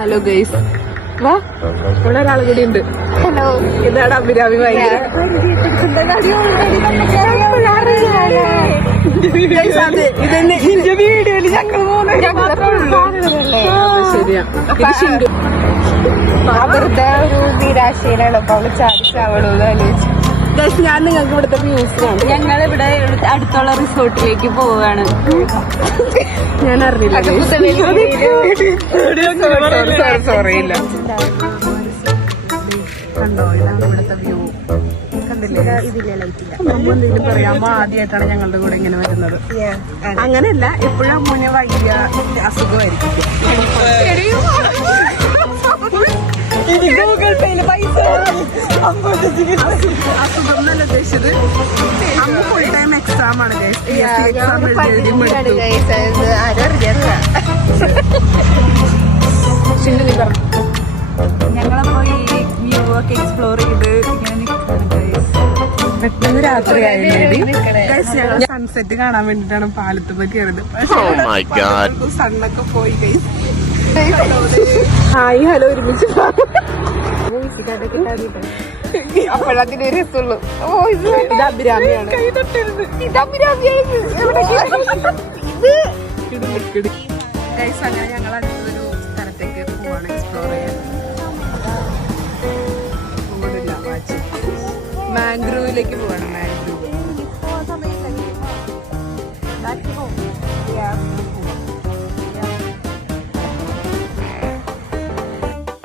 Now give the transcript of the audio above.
Hello guys, വാ, ഇവിടെ ഒരാൾ കൂടി ഉണ്ട്. ഹലോ, ഇതാണ് അഭിരാമി. ഭയങ്കര വീഡിയോയില് ശരിയാ. വെറുതെ ഒരു നിരാശയിലാണ് അപ്പൊ അവള് ചാടിച്ചാവണോന്ന് ആലോചിച്ചു. ഞാൻ നിങ്ങൾക്ക് ഇവിടുത്തെ വ്യൂസ് കാണും. ഞങ്ങൾ ഇവിടെ അടുത്തുള്ള റിസോർട്ടിലേക്ക് പോവുകയാണ്. ഞാൻ അറിഞ്ഞില്ല. സോറി ഇല്ല. കണ്ടോ, ഇതാണ് ഇവിടുത്തെ വ്യൂ. കണ്ടില്ലേ? നമ്മൾ എന്തെങ്കിലും പറയാമോ? ആദ്യമായിട്ടാണ് ഞങ്ങളുടെ കൂടെ ഇങ്ങനെ വരുന്നത്. അങ്ങനെയല്ല, എപ്പോഴും മുന്നേ വൈകിയ അസുഖമായിരിക്കും. ഗൂഗിൾ പേയില് പൈസ അസുഖം എന്നല്ല ഉദ്ദേശിച്ചത്. അമ്മ ഫുൾ ടൈം എക്സാം ആണ്. ഞങ്ങളപ്പോ ഈ വ്യൂ ഒക്കെ എക്സ്പ്ലോർ ചെയ്ത് ഇങ്ങനെ പെട്ടെന്ന് രാത്രി ഞങ്ങൾ സൺസെറ്റ് കാണാൻ വേണ്ടിട്ടാണ് പാലത്തുമ്പോ കയറുന്നത്. സണ്ണൊക്കെ പോയി. ഹായ് ഹലോ ഒരുമിച്ച് അപ്പോഴതിന് രസമുള്ളൂ. ഇത് അഭിരാമിയാണ്. അങ്ങനെ ഞങ്ങൾ അടുത്തൊരു സ്ഥലത്തേക്ക് പോവാണ് എക്സ്പ്ലോർ ചെയ്യാൻ. മാംഗ്രൂവിലേക്ക് പോവാണ്. മാംഗ്രൂവ്